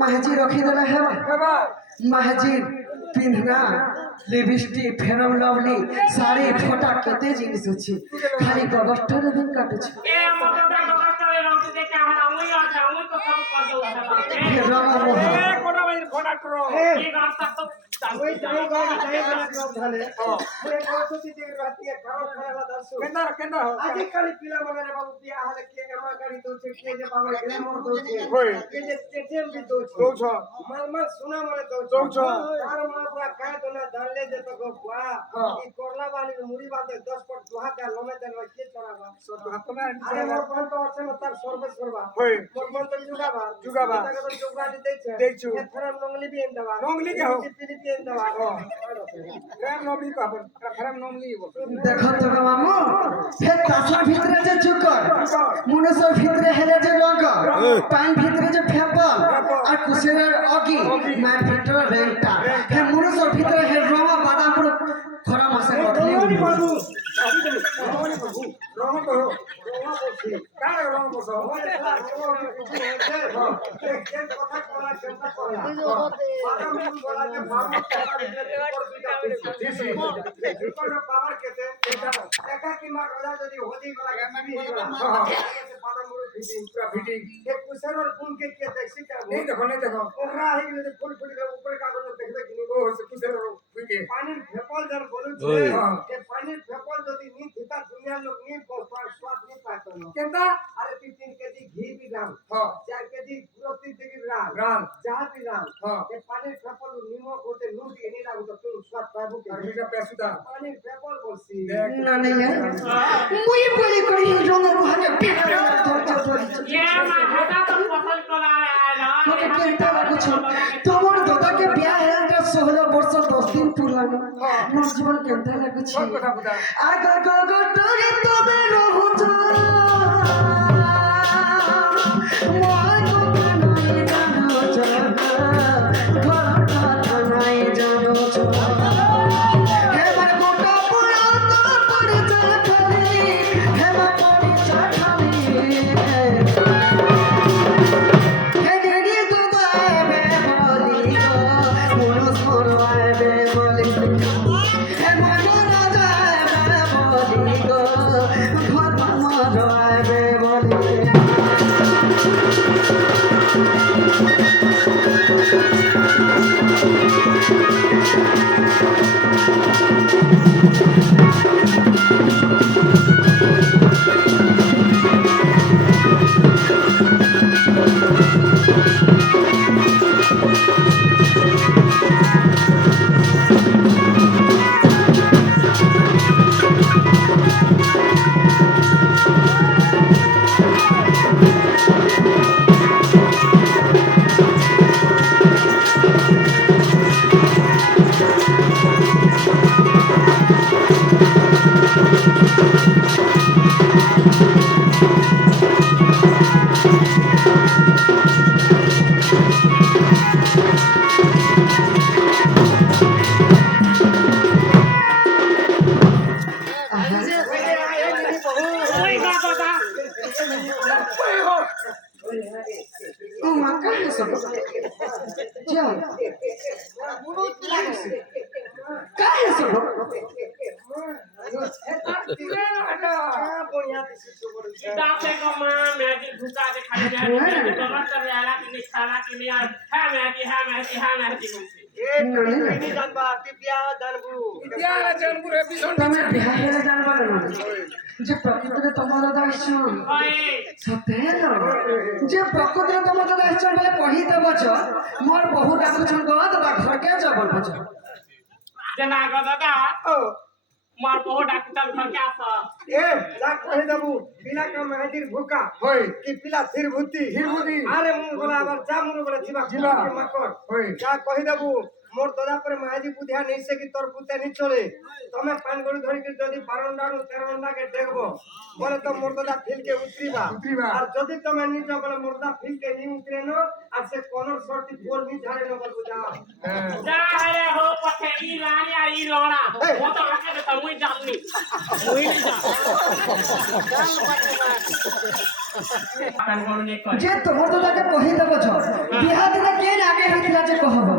महाजी रखीदेला है Mahaji पिंधना lipstick ferrum lovely sari फोटा केते जिनिस अछि खाली गगस्टर दिन काटु छ ए मोटा गगस्टर रंग देखे हमरा मुई आ मुई तो सब कर दो रंग मोह ए कोना भाई फोटा करो ए रास्ता सब ওই যাই গলা জব ধালে পুরে কৌশতি দিন রাতে খাওয়া খাওয়া দর্শক কেন্দ্র আজি কালি পিলা মনে বাবু বিয়া হলে কে এমা গাড়ি দউছে কে যে বাবা গ্ল্যামার দউছে কে যে টেটেম দি দউছে মাল সোনা মনে দউছে তার মা পুরা কায় তো না দাঁড়লে যে তো গোয়া এই করলা বালি মুড়ি বাঁধে 10 ফুট দুহা কা লমে দেন কে চড়াবা সব হাত না আরে মোর কোন তো আছে না তার সর্বে সর্বা মোর কোন তো জুগাবা তাকে তো জুগা দিতেছে দেখছো এখানে নংলি বিন দেবা নংলি কে हो देखो तो मामू हे कासर ভিতরে যে চুকর মুনসর ভিতরে হেলে যে লগ পান ভিতরে যে ফেপল আর কুসের অগি মার ভিতরে রেংটা হে মুনসর ভিতরে হে রমা বাদাম পুরো খরা মাসে কটলি বাবু রমা তো রমা বলছি কার রমা বলছো কথা করা চিন্তা করা বাদাম বলা যে বাবার কেতে একা কি মার ওলা যদি হোদি গলা গেছি বাদাম মুড়ি ফিটিং এক কুসেরর কোন কে কে দেখছি কা नहीं देखो ओकरा है जे फुल फुल के ऊपर कागज देखबे कि ओ कुसेरर फुके पानीर फेपल जन बोलु छे के पानीर फेपल যদি নি ভিতা দুনিয়া লোক নি स्वाद নি पातो न केता अरे 3 केजी घी भी दाम 4 केजी गुरती दिगी राम जा भी राम के पानीर फेपल निमो होते नून के नी लागो तो स्वाद पाबो के अभी का पैसुदा पानीर फेपल बोलसी ना नहीं मुई बोली करी रंग भागे ये मा होता तो फसल कला आला ओके केता लागो छ तोमर दादा के ब्याह है 16 वर्ष 10 दिन पुरानो मोर जीवन केता लागो छ आगा गगो तोरे तबे रहु छ मोय को बनाई जानो छ घर का बनाई जानो छ हे मार गोटा पुरा तो पड़ जा खाली हे मार पड़ी जा खाली हे गेडी तो बाबे बोली गो मोनो सोरवाए बे बोली हे मानो ना जाए बोली गो घर मानो जाए बे बोली বলছো काय है सब दाते को मां मैगी भूखा के खाली जाए मैगी बाबा कर रहा कि नहीं खाना कि नहीं है मैगी बोलते ए नहीं जानबा दिव्या जानबू रे बिसोन तमे बिहार रे जानबा ना जे प्रकृति तमर दादा आछो ओए सतेलो जे प्रकृति तमर दादा आछो बोले पढी देबो छ मोर बहु डाकुछन गो दादा घर के जबल बछ जना गो दादा मार बहुत डाक्टर घर के आसा ए जा कहि देबू बिना का महाजीर भूका होय कि पिला थिरभूति अरे मु बोला आबर जा मुर बोले जीवा के मकर होय जा कहि देबू मोर दादा पर महाजी बुधिया नहीं से कि तोर पुते नहीं चले तमे पान गोली धरि के जदी 12 अंडा नु 13 अंडा के देखबो बोले तो मोर दादा फिल के उतरीबा और जदी तमे नी जो बोले मोर दादा फिल के नी उतरे न और से कोनर शर्ट बोल नी झाड़े न बोल जा रे हो पठे ई रानी आ ई लोड़ा वो तो आके देता मुई जाननी मुई नहीं जा जे तोहर दादा के कहि देबो छ बिहार दिन के आगे होतिला जे कहबो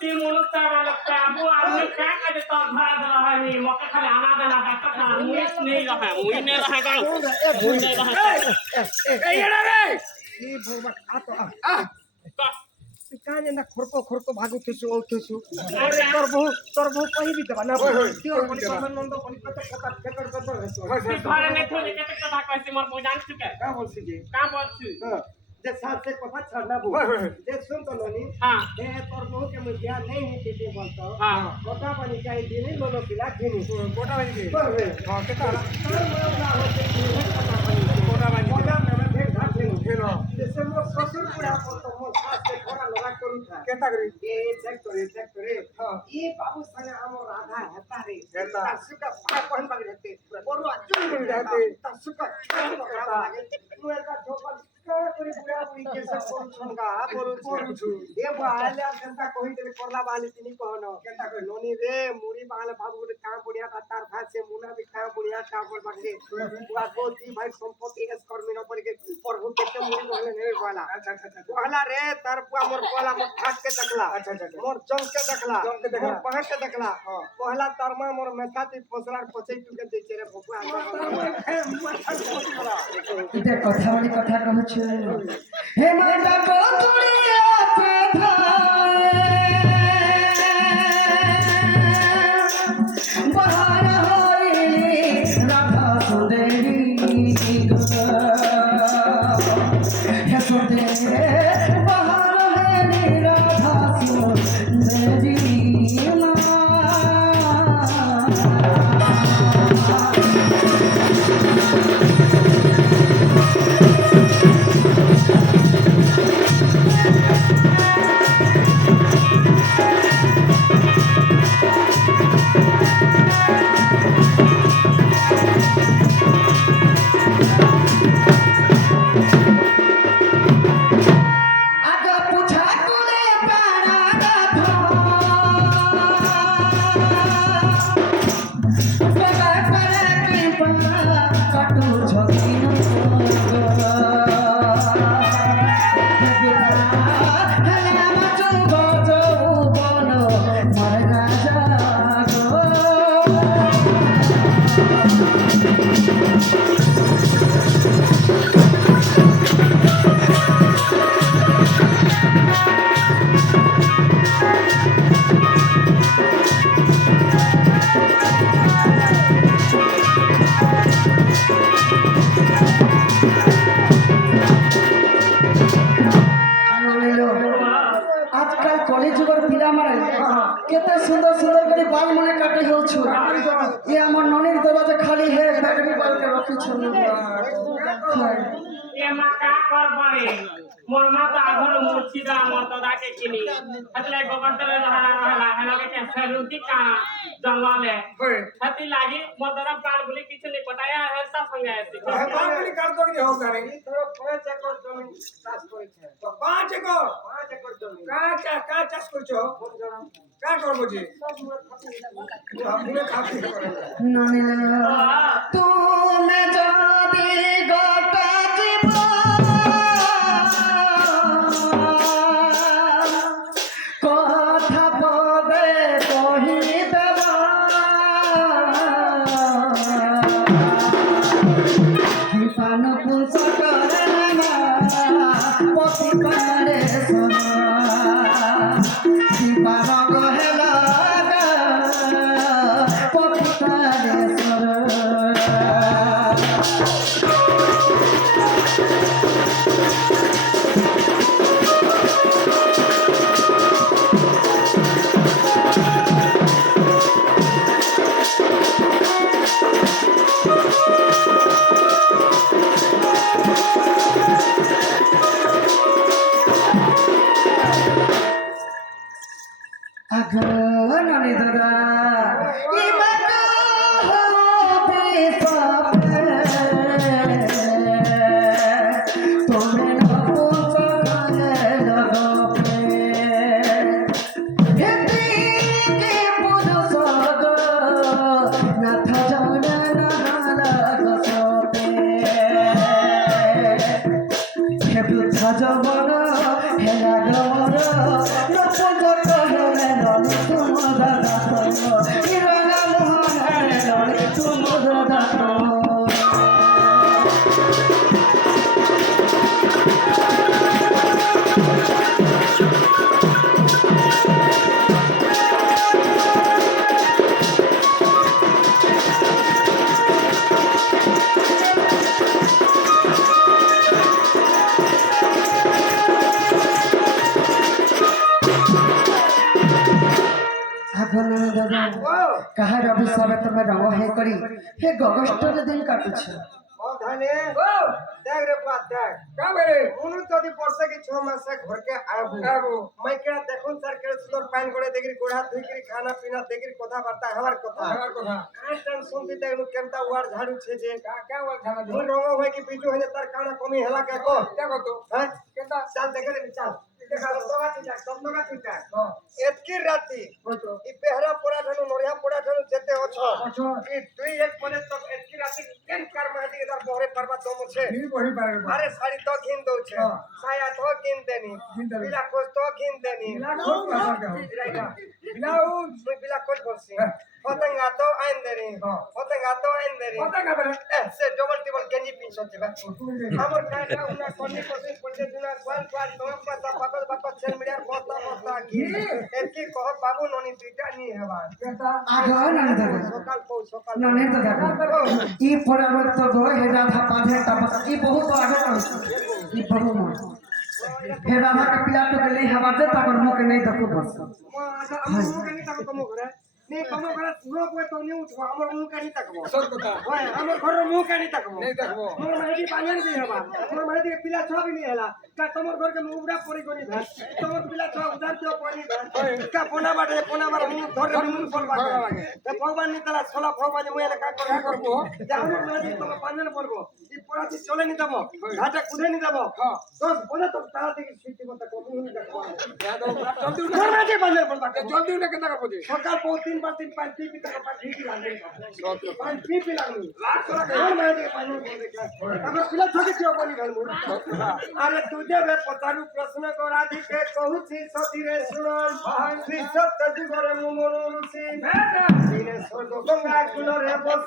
ती मुलता वाला बाबू आदमी क्या करे तो भरा दला है नी मौके खाली आना देना का तो मुई नहीं रहेगा ए येड़ा रे ई भूबा आ तो काने ना खरको भागु थेसु अरे तोर बहु कहि भी देबा ना तिओर कोनी नंद कोनी कत फेकर हेसु घरे ने थोड़ी के कथा कहसी मोर बुझान चुके का बोलसी जी का बोलसी जे साथ से कथा छड़ना बु जे सुन तो ननी हां ए तोर बहु के मुझिया नहीं है के बोलतो हां कोटा बनी जाई दिनी लोलो पिला दिनी कोटा बनी के हां केता ना होते कोटा में भेट घाट ले खेलो जैसे मोर ससुर पूरा तो मोर सास से थोड़ा लगा करू था केता करी ए चेक करे हां ये बाबू संगे हमर राधा हेता रे हेता सुका पहन बाग रहते बोरो अचुन मिल जाते सुका मुए का ठोकर करे पूरा पूरी के सब छोंगा बोरू छु ए बाले जनता कोही देले करला बाली तिनी कहनो केता कह नोनी रे मुरी बाले बाबू के काम बुढ़िया का तार भात से मुना भी काम बुढ़िया काम पर बाके बुआ को ती भाई संपत्ति एस कर्मी न पर के प्रभु के मुरी बोले नहीं वाला अच्छा कहला रे तार पुआ मोर कोला मोर ठाक के देखला अच्छा मोर चौक के देखला मोर पहट के देखला कहला तार मां मोर मेथाती फसलार पछै टू के देचे रे बबुआ इते कथा वाली कथा कहू छ हे माता को तुड़िया पे बाहर होइली राधा सुंदरी हे सुंदरी बाहर होइली राधा सुंदरी ये हमर ननीर दरवाजा खाली है बैटरी बाल के रखी छ ये मां का कर बरे मोर मां तो आघर मुर्छिदा मोर दादा के किनी हतले गोबंतर रहला हेलो के सरुति का जंगल है हती लागी मोर दादा प्राण बोली किछ नहीं पटाया है सब संगे ऐसे प्राण बोली कर दो नहीं हो करे तो 5 एकड़ जमीन चाष करे छे तो 5 एकड़ जमीन का चाष कर छो का करबो जी हमने खाती करे नानी तू मैं जादी गोटा जीवा পুঞ্চ করে পতি পারে শিবা রঙ হেলা পতি পারে ননি দাদা জবর হেলা গমর নপজর হেলে ননি তুমরা দাত ইরানা মোহন হেলে ননি তুমরা দাত কাহার অভিশাপে তুমি রঙ হে করি হে গগষ্টর দিন কাটুছ ও ধানে দেখ রে বাত দেখ কাবে উনি যদি বর্ষে কি 6 মাসে ঘরকে আবু মাইকেরা দেখুন স্যার কে সুন্দর পান করে দেখি গোড়া ধুইকি খানা পিনা দেখি কথা বার্তা হওয়ার কথা কান শুনতে দেখু কেমতা ওয়ার ঝাড়ু ছে যে কা ওয়ার ঝাড়ু মুই রঙ হই কি বিজু হলে তার কানা কমি হেলা কে কো দেখো তো হ্যাঁ কেমতা চাল দেখে রে চাল দেখা দোগা তুই যাক দোগা তুই যাক এতকি রাতি ই পেহরা পোড়া ধনু নরিয়া পোড়া ধনু যেতে অছ ই দুই এক পরে তো এতকি রাতি কেন কার মাদি এদার বহরে পর্বত দম আছে নি বহি পারে আরে শাড়ি তো কিন দউ ছে সায়া তো কিন দেনি বিলা কোস তো কিন দেনি বিলাউ মুই বিলা কোস বলছি পতঙ্গা তো আইন দেনি পতঙ্গা তো আইন দেনি পতঙ্গা বলে সে ডবল টেবল গেঞ্জি পিনছতে বা আমার কাটা উনা কোনি কোসি পড়তে দিনা কোয়াল কোয়াল তো পাতা পাগল পাগল সেল মিডিয়ার বস্তা বস্তা কি একি কহ বাবু ননি দুইটা নি হেবা আগো ননি দাদা সকাল পৌ সকাল ননি দাদা ই পরাবর্ত গো হে রাধা পাধে তাপস ই বহুত আগে ই বহু মন হে রাধা के पिला तो गले हवा दे ताकर मुख नहीं देखो बस আমার মুখ নি তাকো তমো ঘরে নি তমো ঘরে সুনো কই তো নি উঠবো আমার মুখ নি তাকবো সর কথা ওই আমার ঘরের মুখ নি তাকবো नहीं তাকবো মোর মাইদি পানির দি হেবা মোর মাইদি পিলা ছবি নি হেলা কা তমর ঘর के मुबरा पड़ी कोनी धा तमर पिला छ उधार दियो पानी धा का पोना बाटे मुंह धर मुंह बोल बाटे त भगवान नी तला छला भगवान मुय का करबो जे हमर मादी तम पानी बोलबो इ पोराती चले नी देबो घाटा कुदे नी देबो तो बोले तो तारा देखि सीटी मत को नी देखबो जल्दी उठा मादी पानी बोल बाटे जल्दी उठा केना करबो जे सकाल पौ 3 बार 3 पानी पी तक पानी ठीक लागे पानी पी लागनी लाख तोरा मादी पानी बोल दे हमर पिला छोके छियो पानी घाल अरे तुझे वे पतारू प्रश्न को राधी के कहू छी सधीरे सुनल निसत तजु करे मुमोनु ऋषि दिने स्वर्ग गंगा कुलरे बस